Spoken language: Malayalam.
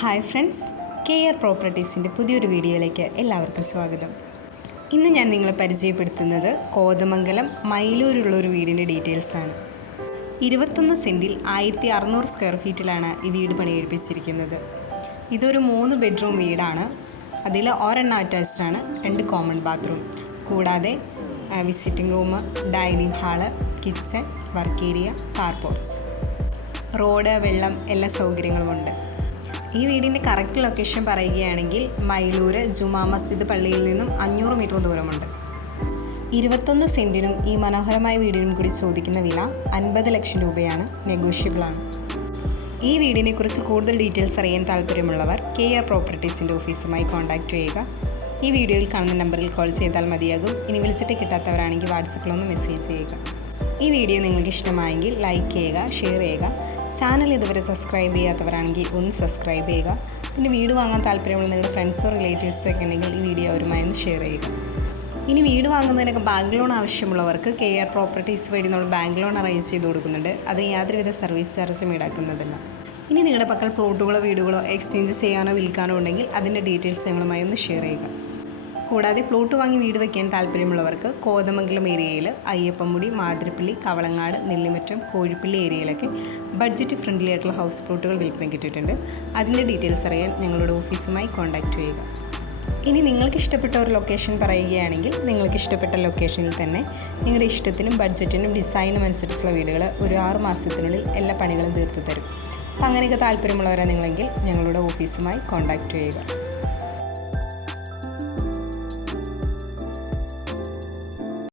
ഹായ് ഫ്രണ്ട്സ്, KR പ്രോപ്പർട്ടീസിൻ്റെ പുതിയൊരു വീഡിയോയിലേക്ക് എല്ലാവർക്കും സ്വാഗതം. ഇന്ന് ഞാൻ നിങ്ങളെ പരിചയപ്പെടുത്തുന്നത് കോതമംഗലം മൈലൂരുള്ളൊരു വീടിൻ്റെ ഡീറ്റെയിൽസാണ്. 21 സെൻറ്റിൽ 1600 സ്ക്വയർ ഫീറ്റിലാണ് ഈ വീട് പണിയെടുപ്പിച്ചിരിക്കുന്നത്. ഇതൊരു 3 ബെഡ്റൂം വീടാണ്. അതിൽ ഒരെണ്ണം അറ്റാച്ച്ഡ് ആണ്, 2 കോമൺ ബാത്റൂം, കൂടാതെ visiting room, dining hall, kitchen, work area, car porch, road, വെള്ളം, എല്ലാ സൗകര്യങ്ങളുമുണ്ട്. ഈ വീടിൻ്റെ കറക്റ്റ് ലൊക്കേഷൻ പറയുകയാണെങ്കിൽ മൈലൂര് ജുമാ മസ്ജിദ് പള്ളിയിൽ നിന്നും 500 മീറ്റർ ദൂരമുണ്ട്. 21 സെൻറ്റിനും ഈ മനോഹരമായ വീടിനും കൂടി ചോദിക്കുന്ന വില 50 ലക്ഷം രൂപയാണ്. നെഗോഷ്യബിളാണ്. ഈ വീടിനെക്കുറിച്ച് കൂടുതൽ ഡീറ്റെയിൽസ് അറിയാൻ താല്പര്യമുള്ളവർ KR പ്രോപ്പർട്ടീസിൻ്റെ ഓഫീസുമായി കോൺടാക്റ്റ് ചെയ്യുക. ഈ വീഡിയോയിൽ കാണുന്ന നമ്പറിൽ കോൾ ചെയ്താൽ മതിയാകും. ഇനി വിളിച്ചിട്ട് കിട്ടാത്തവരാണെങ്കിൽ വാട്സപ്പിലൊന്ന് മെസ്സേജ് ചെയ്യുക. ഈ വീഡിയോ നിങ്ങൾക്ക് ഇഷ്ടമായെങ്കിൽ ലൈക്ക് ചെയ്യുക, ഷെയർ ചെയ്യുക. ചാനൽ ഇതുവരെ സബ്സ്ക്രൈബ് ചെയ്യാത്തവരാണെങ്കിൽ ഒന്ന് സബ്സ്ക്രൈബ് ചെയ്യുക. പിന്നെ വീട് വാങ്ങാൻ താല്പര്യമുള്ള നിങ്ങളുടെ ഫ്രണ്ട്സോ റിലേറ്റീവ്സൊക്കെ ഉണ്ടെങ്കിൽ ഈ വീഡിയോ അവരുമായി ഒന്ന് ഷെയർ ചെയ്യുക. ഇനി വീട് വാങ്ങുന്നതിനൊക്കെ ബാങ്ക് ലോൺ ആവശ്യമുള്ളവർക്ക് KR പ്രോപ്പർട്ടീസ് വഴി നമ്മൾ ബാങ്ക് ലോൺ അറേഞ്ച് ചെയ്ത് കൊടുക്കുന്നുണ്ട്. അതിന് യാതൊരുവിധ സർവീസ് ചാർജും ഈടാക്കുന്നതല്ല. ഇനി നിങ്ങളുടെ പക്കൽ പ്ലോട്ടുകളോ വീടുകളോ എക്സ്ചേഞ്ച് ചെയ്യാനോ വിൽക്കാനോ ഉണ്ടെങ്കിൽ അതിൻ്റെ ഡീറ്റെയിൽസ് ഞങ്ങളുമായി ഒന്ന് ഷെയർ ചെയ്യുക. കൂടാതെ പ്ലോട്ട് വാങ്ങി വീട് വയ്ക്കാൻ താല്പര്യമുള്ളവർക്ക് കോതമംഗലം ഏരിയയിൽ അയ്യപ്പൻമുടി, മാതിരപ്പള്ളി, കവളങ്ങാട്, നെല്ലിമറ്റം, കോഴിപ്പള്ളി ഏരിയയിലൊക്കെ ബഡ്ജറ്റ് ഫ്രണ്ട്ലി ആയിട്ടുള്ള ഹൗസ് പ്ലോട്ടുകൾ വിൽപ്പനയ്ക്ക് കിട്ടിയിട്ടുണ്ട്. അതിൻ്റെ ഡീറ്റെയിൽസ് അറിയാൻ ഞങ്ങളുടെ ഓഫീസുമായി കോൺടാക്റ്റ് ചെയ്യുക. ഇനി നിങ്ങൾക്ക് ഇഷ്ടപ്പെട്ട ഒരു ലൊക്കേഷൻ പറയുകയാണെങ്കിൽ നിങ്ങൾക്ക് ഇഷ്ടപ്പെട്ട ലൊക്കേഷനിൽ തന്നെ നിങ്ങളുടെ ഇഷ്ടത്തിനും ബഡ്ജറ്റിനും ഡിസൈനും അനുസരിച്ചുള്ള വീടുകൾ ഒരു 6 മാസത്തിനുള്ളിൽ എല്ലാ പണികളും തീർത്ത് തരും. അപ്പം അങ്ങനെയൊക്കെ താല്പര്യമുള്ളവരാണ് നിങ്ങളെങ്കിൽ ഞങ്ങളുടെ ഓഫീസുമായി കോൺടാക്റ്റ് ചെയ്യുക.